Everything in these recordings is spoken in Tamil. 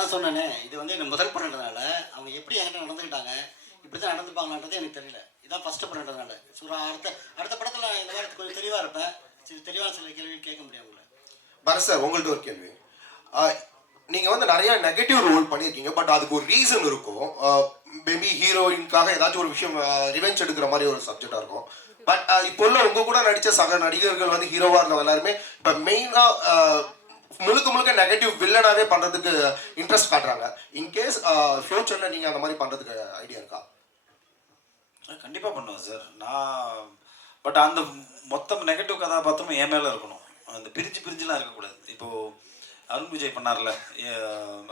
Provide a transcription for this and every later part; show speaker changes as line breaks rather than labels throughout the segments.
அதான் சொன்னேனே இது வந்து எனக்கு முதல் படன்றதுனால அவங்க எப்படி என்கிட்ட நடந்துக்கிட்டாங்க இப்படி தான் நடந்துப்பாங்களான்றது எனக்கு தெரியல. இதான் ஃபஸ்ட்டு படன்றதுனால ஸோ அடுத்த அடுத்த படத்தில் இந்த மாதிரி கொஞ்சம் தெளிவாக இருப்பேன். சரி தெளிவான சில கேள்வி கேட்க முடியும் உங்களை.
பரத் சார் உங்கள்கிட்ட ஒரு கேள்வி. நீங்கள் வந்து நிறையா நெகட்டிவ் ரோல் பண்ணியிருக்கீங்க பட் அதுக்கு ஒரு ரீசன் இருக்கும். மேபி ஹீரோயின்காக ஏதாச்சும் ஒரு விஷயம் ரிவெஞ்ச் எடுக்கிற மாதிரி ஒரு சப்ஜெக்டாக இருக்கும். பட் இப்போ உள்ள உங்கள் கூட நடித்த சக நடிகர்கள் வந்து ஹீரோவாக இருந்தவங்க எல்லாருமே இப்போ மெயினாக முழுக்க முழுக்க நெகட்டிவ் வில்லனாவே பண்றதுக்கு இன்ட்ரெஸ்ட் காட்டுறாங்க. இன்கேஸ் ஃபியூச்சர்ல நீங்க அந்த மாதிரி பண்றதுக்கு ஐடியா இருக்கா?
கண்டிப்பாக பண்ணுவேன் சார் நான் பட் அந்த மொத்தம் நெகட்டிவ் கதாபாத்திரமும் என் மேலே இருக்கணும். அந்த பிரிஞ்சு பிரிஞ்சுலாம் இருக்கக்கூடாது. இப்போது அருண் விஜய் பண்ணார்ல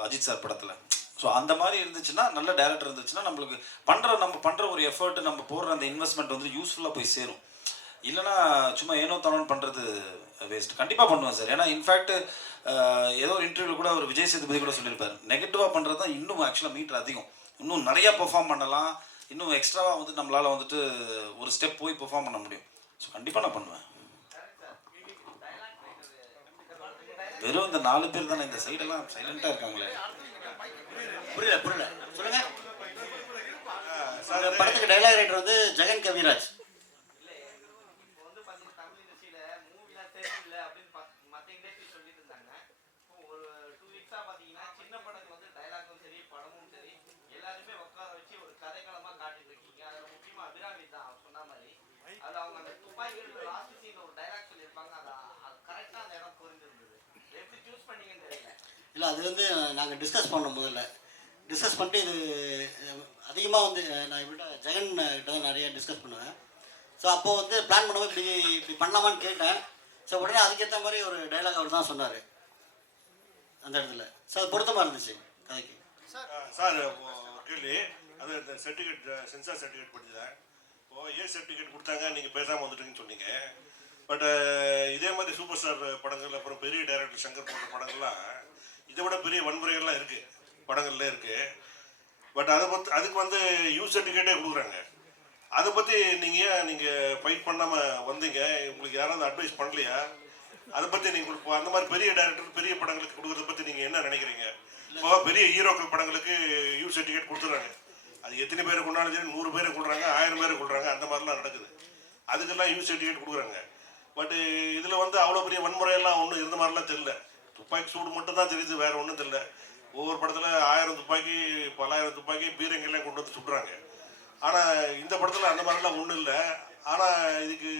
அஜித் சார் படத்தில். ஸோ அந்த மாதிரி இருந்துச்சுன்னா நல்ல டேரக்டர் இருந்துச்சுன்னா நம்மளுக்கு பண்ணுற நம்ம பண்ணுற ஒரு எஃபர்ட் நம்ம போடுற அந்த இன்வெஸ்ட்மெண்ட் வந்து யூஸ்ஃபுல்லாக போய் சேரும். இல்லைன்னா சும்மா ஏனோ தானோன்னு பண்ணுறது வேஸ்ட் கண்டிப்பாக பண்ணுவேன் சார். ஏன்னா இன்ஃபேக்ட் ஏதோ ஒரு இன்டர்வியூ கூட ஒரு விஜய் சேதுபதி கூட சொல்லியிருப்பார். நெகட்டிவாக பண்ணுறது தான் இன்னும் ஆக்சுவலாக மீட்டர் அதிகம். இன்னும் நிறையா பெர்ஃபார்ம் பண்ணலாம். இன்னும் எக்ஸ்ட்ராவாக வந்து நம்மளால் வந்துட்டு ஒரு ஸ்டெப் போய் பெர்ஃபார்ம் பண்ண முடியும். ஸோ கண்டிப்பாக நான் பண்ணுவேன். வெறும் இந்த நாலு பேர் தானே இந்த சைடெல்லாம் சைலண்ட்டாக இருக்காங்களே.
புரியல புரியல. சொல்லுங்க. இந்த படத்துக்கு டைலாக் ரைட்டர் வந்து ஜெகன் கவிராஜ்
இப்போ வந்து பார்த்தீங்கன்னா தமிழ் இண்டஸ்ட்ரியில் மூவிலாம் தெரியல அப்படின்னு பார்த்து மற்ற இண்டஸ்ட்ரி சொல்லிட்டு இருந்தாங்க இப்போ ஒரு டூ வீக்ஸாக பார்த்தீங்கன்னா சின்ன படத்துக்கு வந்து டைலாக்கும் சரி படமும் சரி எல்லாருமே உட்கார வச்சு ஒரு கதைக்களமாக காட்டிட்டு இருக்கீங்க அதில் முக்கியமாக அபிராமி தான் அவர் சொன்ன மாதிரி அதில் அவங்க அந்த துப்பாக்கி லாஸ்ட் சீனில் ஒரு டைலாக் சொல்லியிருப்பாங்க. அது அது கரெக்டாக அந்த இடம் புரிஞ்சிருந்தது. எப்படி சூஸ் பண்ணீங்கன்னு தெரியல.
இல்லை அது வந்து நாங்கள் டிஸ்கஸ் பண்ணோம் முதல்ல டிஸ்கஸ் பண்ணிட்டு இது அதிகமாக வந்து நான் இவர்கிட்ட ஜெகன் கிட்ட தான் நிறைய டிஸ்கஸ் பண்ணுவேன். ஸோ அப்போ வந்து பிளான் பண்ணும்போது இப்படி இப்படி பண்ணலாமான்னு கேட்டேன். ஸோ உடனே அதுக்கேற்ற மாதிரி ஒரு டைலாக் அவர் தான் சொன்னார். அந்த இடத்துல. ஸோ அது பொருத்தமாக இருந்துச்சு கதைக்கு.
சார் கேள்வி. அது இந்த சர்டிஃபிகேட் சென்சார் சர்டிஃபிகேட் படிச்சதேன் இப்போ ஏ சர்டிஃபிகேட் கொடுத்தாங்க நீங்கள் பேசாமல் வந்துட்டீங்கன்னு சொன்னீங்க. பட் இதே மாதிரி சூப்பர் ஸ்டார் படங்கள் அப்புறம் பெரிய டைரக்டர் சங்கர் போன்ற படங்கள்லாம் இதை விட பெரிய வன்முறைகள்லாம் இருக்குது படங்கள்ல இருக்குது பட் அதை பற்றி அதுக்கு வந்து யூ சர்டிஃபிகேட்டே கொடுக்குறாங்க. அதை பற்றி நீங்கள் ஏன் நீங்கள் ஃபைட் பண்ணாமல் வந்தீங்க? உங்களுக்கு யாராவது அட்வைஸ் பண்ணலையா? அதை பற்றி நீங்கள் இப்போ அந்த மாதிரி பெரிய டைரக்டர் பெரிய படங்களுக்கு கொடுக்குறத பற்றி நீங்கள் என்ன நினைக்கிறீங்க? இப்போ பெரிய ஹீரோக்கள் படங்களுக்கு யூ சர்டிஃபிகேட் கொடுத்துறாங்க. அது எத்தனை பேர் கொண்டாலும் சரி நூறு பேரை கொள்றாங்க ஆயிரம் பேரை கொள்றாங்க அந்த மாதிரிலாம் நடக்குது. அதுக்கெல்லாம் யூ சர்டிஃபிகேட் கொடுக்குறாங்க. பட் இதில் வந்து அவ்வளோ பெரிய வன்முறையெல்லாம் ஒன்றும் இருந்த மாதிரிலாம் தெரியல. துப்பாக்கி சூடு மட்டும் தான் தெரியுது வேற ஒன்றும் தெரியல. ஒவ்வொரு படத்தில் ஆயிரம் துப்பாக்கி பல்லாயிரம் துப்பாக்கி பீரங்கெல்லாம் கொண்டு வந்து சுடுறாங்க ஆனால் இந்த படத்தில் அந்த மாதிரிலாம் ஒன்றும் இல்லை. ஆனால் இதுக்கு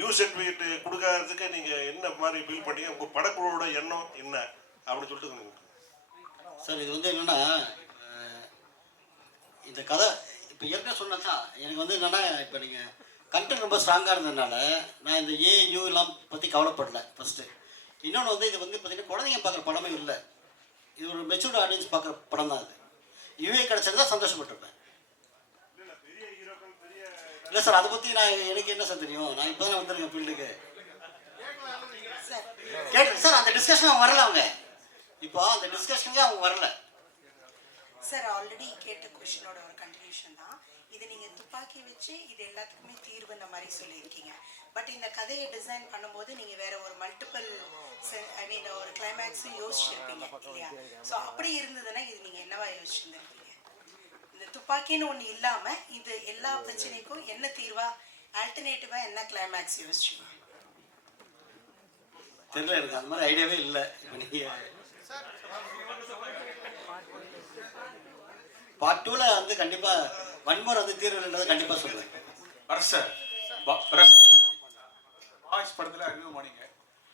யூ சர்டிஃபிகேட் கொடுக்காததுக்கு நீங்கள் என்ன மாதிரி ஃபீல் பண்ணீங்க? உங்கள் படக்குழுவோட எண்ணம் என்ன? அப்படின்னு சொல்லிட்டு
சார் இது வந்து என்னென்னா இந்த கதை இப்போ ஏற்கனவே சொன்னது தான் எனக்கு வந்து என்னென்னா இப்போ நீங்கள் கண்டென்ட் ரொம்ப ஸ்ட்ராங்காக இருந்ததுனால நான் இந்த ஏ யூ எல்லாம் பற்றி கவலைப்படல ஃபஸ்ட்டு இன்னொன்று வந்து இது வந்து பார்த்திங்கன்னா குழந்தைங்க பார்க்குற படமே இல்லை. இது ஒரு மெச்சூர்ட் ஆடியன்ஸ் பார்க்குற படம் தான் அது. யூஏ கிடச்சிருந்தா சந்தோஷப்பட்டிருப்பேன். இல்லை சார் அதை பற்றி நான் எனக்கு என்ன சார் தெரியும்? நான் இப்போ தானே வந்திருக்கேன் ஃபீல்டுக்கு கேட்டு சார் அந்த டிஸ்கஷன் அவங்க வரல அவங்க. இப்போ அந்த டிஸ்கஷனுக்கு அவங்க வரல.
சார் ஆல்ரெடி கேட்ட கொஷினோட ஒரு கண்டினியூஷன் தான் இது நீங்க துப்பாக்கி வச்சு இது எல்லாத்துக்குமே தீர்வுன்ற மாதிரி சொல்லியிருக்கீங்க. பட் இந்த கதையை டிசைன் பண்ணும்போது நீங்க வேற ஒரு மல்டிபிள் ஐ மீன் ஒரு கிளைமேக்ஸும் யோசிச்சிருப்பீங்க இல்லையா? ஸோ அப்படி இருந்ததுன்னா இது நீங்க என்னவா யோசிச்சிருந்திருக்கீங்க இந்த துப்பாக்கின்னு ஒன்று இல்லாம இது எல்லா பிரச்சனைக்கும் என்ன தீர்வா ஆல்டர்னேட்டிவா என்ன கிளைமேக்ஸ் யோசிச்சீங்க?
தெரியல எனக்கு அந்த மாதிரி ஐடியாவே இல்லை. இப்போ நீங்கள் பார்ட் டூவில் வந்து கண்டிப்பாக வன்முறை வந்து தீர்வுன்றதை கண்டிப்பாக சொல்லுவேன்
வாய்ஸ் படத்தில் அறிமுகமானீங்க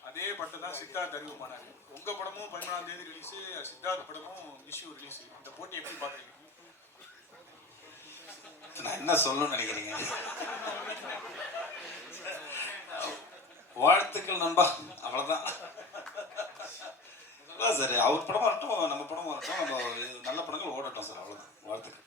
அதே படத்தை தான் சித்தார்த் அறிமுகமானாரு உங்க படமும் பதிமூணாம் தேதி ரிலீஸ் சித்தார்த் படமும் இஷ்யூ ரிலீஸ் இந்த போட்டி எப்படி பாக்குறீங்க?
நான் என்ன சொல்லணும்னு நினைக்கிறீங்க? வாழ்த்துக்கள் நண்பா. அவ்வளோதான் அதான் சார் அவர் படம் வரட்டும் நம்ம படம் வரட்டும் நம்ம நல்ல படங்கள் ஓடட்டும் சார் அவ்வளோதான் வாழ்த்துக்கள்.